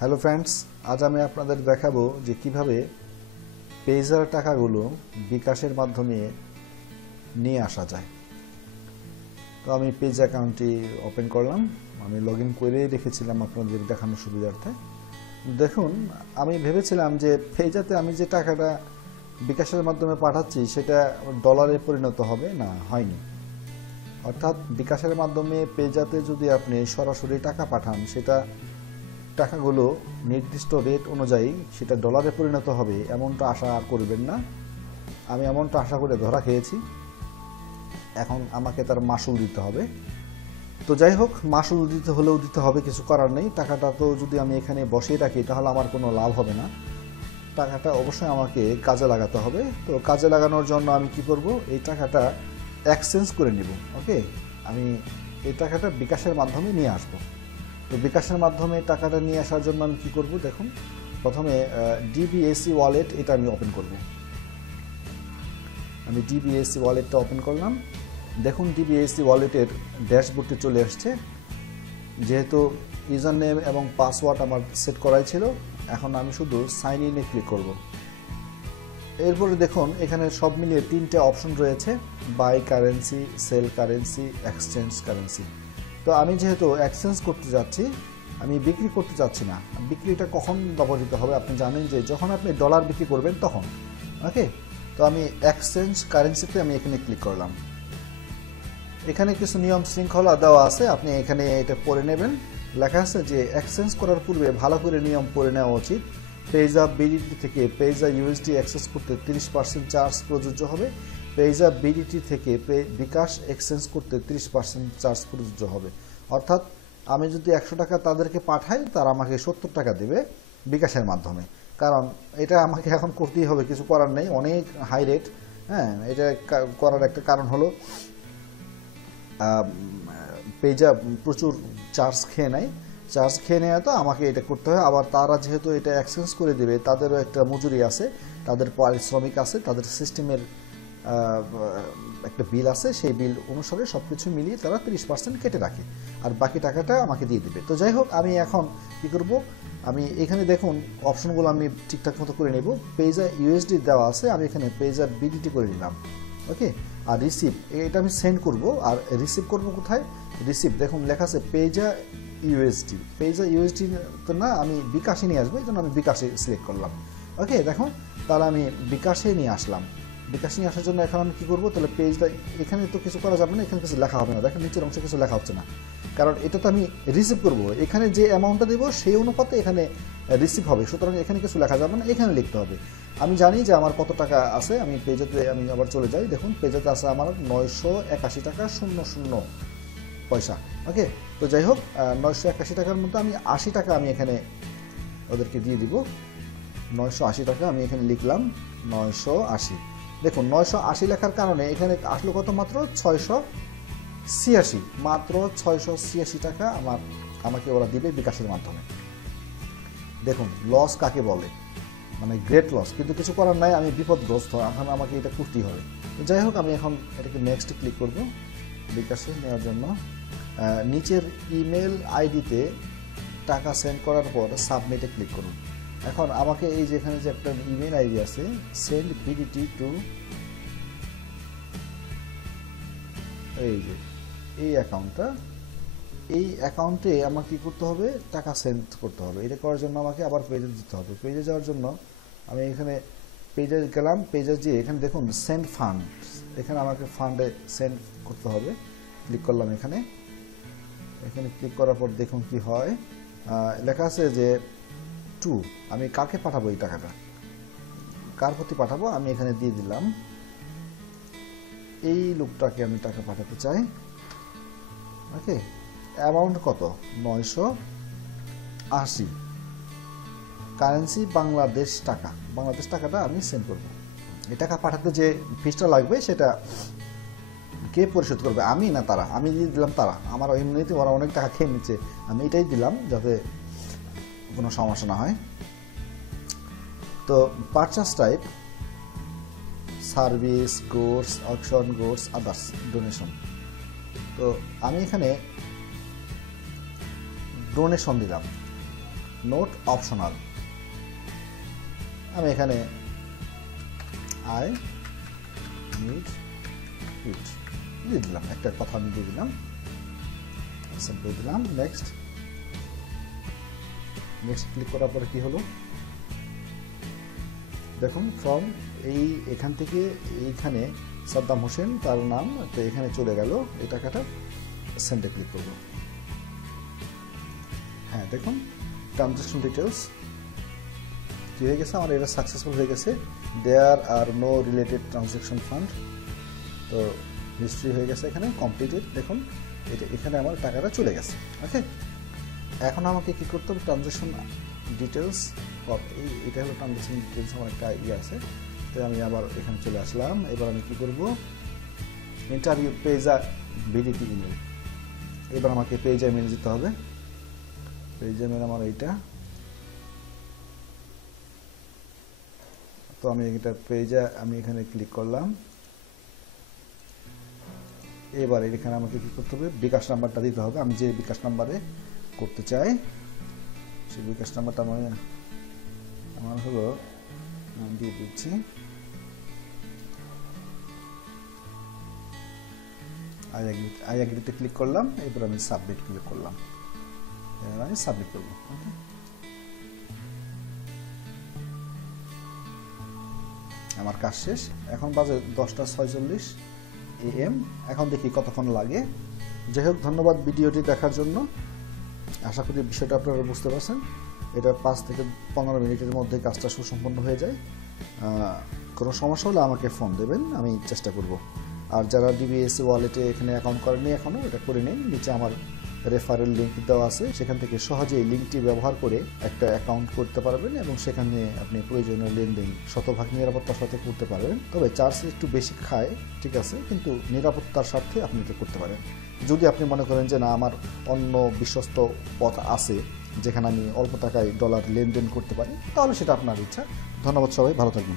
Hello friends, আজ আমি আপনাদের দেখাবো যে কিভাবে পেজার টাকাগুলো বিকাশের মাধ্যমে নিয়ে আসা যায়। তো আমি পেজ অ্যাকাউন্টটি ওপেন করলাম, আমি লগ ইন করে রেখেছিলাম আপনাদের দেখানোর সুবিধার্থে। দেখুন, আমি ভেবেছিলাম যে পেজাতে আমি যে টাকাটা বিকাশের মাধ্যমে পাঠাচ্ছি সেটা ডলারে পরিণত হবে, না হয়নি। অর্থাৎ বিকাশের মাধ্যমে পেজাতে যদি আপনি সরাসরি টাকা পাঠান, সেটা টাকাগুলো নির্দিষ্ট রেট অনুযায়ী সেটা ডলারে পরিণত হবে এমনটা আশা করবেন না। আমি এমনটা আশা করে ধরা খেয়েছি। এখন আমাকে তার মাসুল দিতে হবে। তো যাই হোক, মাসুল দিতে হলেও দিতে হবে, কিছু করার নেই। টাকাটা তো যদি আমি এখানে বসিয়ে রাখি তাহলে আমার কোনো লাভ হবে না। টাকাটা অবশ্যই আমাকে কাজে লাগাতে হবে। তো কাজে লাগানোর জন্য আমি কি করব, এই টাকাটা এক্সচেঞ্জ করে নিব। ওকে, আমি এই টাকাটা বিকাশের মাধ্যমে নিয়ে আসব। তো বিকাশের মাধ্যমে টাকাটা নিয়ে আসার জন্য আমি কী করব, দেখুন, প্রথমে ডিবিএসি ওয়ালেট এটা আমি ওপেন করব। আমি ডিবিএসি ওয়ালেটটা ওপেন করলাম। দেখুন, ডিবিএসি ওয়ালেটের ড্যাশবোর্ডে চলে আসছে। যেহেতু ইউজার নেম এবং পাসওয়ার্ড আমার সেট করাই ছিল, এখন আমি শুধু সাইন ইনে ক্লিক করব। এরপরে দেখুন, এখানে সব মিলিয়ে 3টে অপশন রয়েছে: buy currency, sell currency, exchange currency. তো আমি যেহেতু এক্সচেঞ্জ করতে যাচ্ছি, আমি বিক্রি করতে যাচ্ছি না। বিক্রিটা কখন ব্যবহৃত হবে আপনি জানেন, যে যখন আপনি ডলার বিক্রি করবেন তখন। ওকে, তো আমি এক্সচেঞ্জ কারেন্সিতে আমি এখানে ক্লিক করলাম। এখানে কিছু নিয়ম শৃঙ্খলা দেওয়া আছে, আপনি এখানে এটা পড়ে নেবেন। লেখা আছে যে এক্সচেঞ্জ করার পূর্বে ভালো করে নিয়ম পড়ে নেওয়া উচিত। পেজা বিডিটি থেকে পেজা ইউএসডি অ্যাক্সেস করতে 30% চার্জ প্রযোজ্য হবে। পেজা বিডিটি থেকে বিকাশ এক্সচেঞ্জ করতে 30% চার্জ প্রযোজ্য হবে। অর্থাৎ আমি যদি 100 টাকা তাদেরকে পাঠাই, তারা আমাকে 70 টাকা দেবে বিকাশের মাধ্যমে। কারণ এটা আমাকে এখন করতেই হবে, কিছু করার নেই, অনেক হাই রেট। হ্যাঁ, এটা করার একটা কারণ হলো পেজা প্রচুর চার্জ খেয়ে নেয়। চার্জ খেয়ে নেয়, তো আমাকে এটা করতে হয়। আবার তারা যেহেতু এটা এক্সচেঞ্জ করে দেবে, তাদেরও একটা মজুরি আছে, তাদের পারিশ্রমিক আছে, তাদের সিস্টেমের একটা বিল আছে। সেই বিল অনুসারে সব কিছু মিলিয়ে তারা 30% কেটে রাখে, আর বাকি টাকাটা আমাকে দিয়ে দেবে। তো যাই হোক, আমি এখন কি করব, আমি এখানে দেখুন অপশনগুলো আমি ঠিকঠাক মতো করে নেব। পেজা ইউএসডি দেওয়া আছে, আমি এখানে পেজা বিডিটি করে নিলাম। ওকে, আর রিসিভ, এটা আমি সেন্ড করব। আর রিসিভ করব কোথায়, রিসিভ দেখুন লেখা আছে পেজা ইউএসডি। পেজা ইউএসডি তো না, আমি বিকাশে নিয়ে আসবো, এই জন্য আমি বিকাশে সিলেক্ট করলাম। ওকে, দেখুন, তাহলে আমি বিকাশে নিয়ে আসলাম। বিকাশে নিয়ে আসার জন্য এখন আমি কী করবো, তাহলে পেজটা এখানে তো কিছু করা যাবে না, এখানে কিছু লেখা হবে না। দেখেন নিচের অংশে কিছু লেখা হচ্ছে না, কারণ এটা তো আমি রিসিভ করব। এখানে যে অ্যামাউন্টটা দেবো সেই অনুপাতে এখানে রিসিভ হবে, সুতরাং এখানে কিছু লেখা যাবে না, এখানে লিখতে হবে। আমি জানি যে আমার কত টাকা আছে। আমি পেজেতে আমি আবার চলে যাই। দেখুন, পেজেতে আছে আমার 981 টাকা 00 পয়সা। ওকে, তো যাই হোক, 981 টাকার মধ্যে আমি 80 টাকা আমি এখানে ওদেরকে দিয়ে দিব। 980 টাকা আমি এখানে লিখলাম, 980। দেখুন, 980 লেখার কারণে এখানে আসলো কত, মাত্র 686, মাত্র 686 টাকা আমাকে ওরা দিবে বিকাশের মাধ্যমে। দেখুন, লস কাকে বলে, মানে গ্রেট লস, কিন্তু কিছু করার নাই, আমি বিপদগ্রস্ত, এখন আমাকে এটা করতেই হবে। যাই হোক, আমি এখন এটাকে নেক্সট ক্লিক করব বিকাশে নেওয়ার জন্য। নিচের ইমেল আইডিতে টাকা সেন্ড করার পর সাবমিটে ক্লিক করুন। এখন আমাকে এই যেখানে যে একটা ইমেল আইডি আছে, সেন্ড বিডিটি টু, এই যে এই অ্যাকাউন্টটা, এই অ্যাকাউন্টে আমাকে কী করতে হবে, টাকা সেন্ড করতে হবে। এটা করার জন্য আমাকে আবার পেজে যেতে হবে। পেজে যাওয়ার জন্য আমি এখানে পেজে গেলাম। পেজে যেয়ে এখানে দেখুন সেন্ড ফান্ড, এখানে আমাকে ফান্ডে সেন্ড করতে হবে। ক্লিক করলাম এখানে। এখানে ক্লিক করার পর দেখুন কি হয়, লেখা আছে যে টু, আমি কাকে পাঠাবো, এই টাকাটা কার প্রতি পাঠাবো, আমি এখানে দিয়ে দিলাম। এই লোকটাকে আমি টাকা পাঠাতে চাই। ওকে, অ্যামাউন্ট কত, 980, কারেন্সি বাংলাদেশ টাকা। বাংলাদেশ টাকাটা আমি সেন্ড করব। এই টাকা পাঠাতে যে ফিসটা লাগবে সেটা কে পরিশোধ করবে, আমি না তারা? আমি দিয়ে দিলাম তারা, আমার এমনিতে ওরা অনেক টাকা খেয়ে নিচ্ছে, আমি এটাই দিলাম যাতে কোনো সমস্যা না হয়। তো purchase type service, goods, auction, goods, others, donation. তো আমি এখানে ডোনেশন দিলাম। Note optional. আমি এখানে আই নিড ইট দিয়ে দিলাম, একটা কথা আমি দিয়ে দিলাম, দিয়ে দিলাম। নেক্সট ক্লিক করার পরে কি হলো দেখুন, ফ্রম এখান থেকে এইখানে সাদ্দাম হোসেন তার নাম, তো এখানে চলে গেল এই টাকাটা। সেন্ডে ক্লিক করব। হ্যাঁ দেখুন, ট্রানজাকশন ডিটেলস কি হয়ে গেছে আমার, এটা সাকসেসফুল হয়ে গেছে। দেয়ার আর নো রিলেটেড ট্রানজাকশন ফান্ড, তো হিস্ট্রি হয়ে গেছে এখানে কমপ্লিটেড। দেখুন এটা এখানে আমার টাকাটা চলে গেছে। ওকে, এখন আমাকে কি করতে হবে, ট্রানজাকশন ডিটেলস, এটা হলো ট্রানজাকশন ডিটেলস, আমার একটা আছে। তো আমি আবার এখানে চলে আসলাম। এবার আমি কি করব, ইন্টারভিউ পেজা বিডিপি ইমেল। এবার আমাকে পেজা ইমেল দিতে হবে। পেজা ইমেল আমার এইটা, তো আমি এটা পেজা আমি এখানে ক্লিক করলাম। এবার এখানে আমাকে কি করতে হবে, বিকাশ নাম্বারটা দিতে হবে। আমি যে বিকাশ নাম্বারে করতে চাই সেই বিকাশ নাম্বারটা আমার হলো, আমি দিয়ে দিচ্ছি। আই এগ্রিতে ক্লিক করলাম। এবার আমি সাবমিট ক্লিক করলাম। এবার আমি সাবমিট করব। ওকে, আমার কাজ শেষ। এখন বাজে 10:46 AM। এখন দেখি কতক্ষণ লাগে। যাই হোক, ধন্যবাদ ভিডিওটি দেখার জন্য। আশা করি বিষয়টা আপনারা বুঝতে পারছেন। এটা 5 থেকে 15 মিনিটের মধ্যে কাজটা সুসম্পন্ন হয়ে যায়। কোনো সমস্যা হলে আমাকে ফোন দেবেন, আমি চেষ্টা করব। আর যারা ডিবিএস ওয়ালেটে এখানে অ্যাকাউন্ট করেনি এখনও, এটা করে নিন। নিচে আমার রেফারেল লিঙ্ক দেওয়া আছে, সেখান থেকে সহজেই লিঙ্কটি ব্যবহার করে একটা অ্যাকাউন্ট করতে পারবেন এবং সেখানে আপনি প্রয়োজনীয় লেনদেন শতভাগ নিরাপত্তার সাথে করতে পারবেন। তবে চার্জ একটু বেশি খায়, ঠিক আছে, কিন্তু নিরাপত্তার স্বার্থে আপনি এটা করতে পারেন। যদি আপনি মনে করেন যে না, আমার অন্য বিশ্বস্ত পথ আছে যেখানে আমি অল্প টাকায় ডলার লেনদেন করতে পারি, তাহলে সেটা আপনার ইচ্ছা। ধন্যবাদ সবাই, ভালো থাকবেন।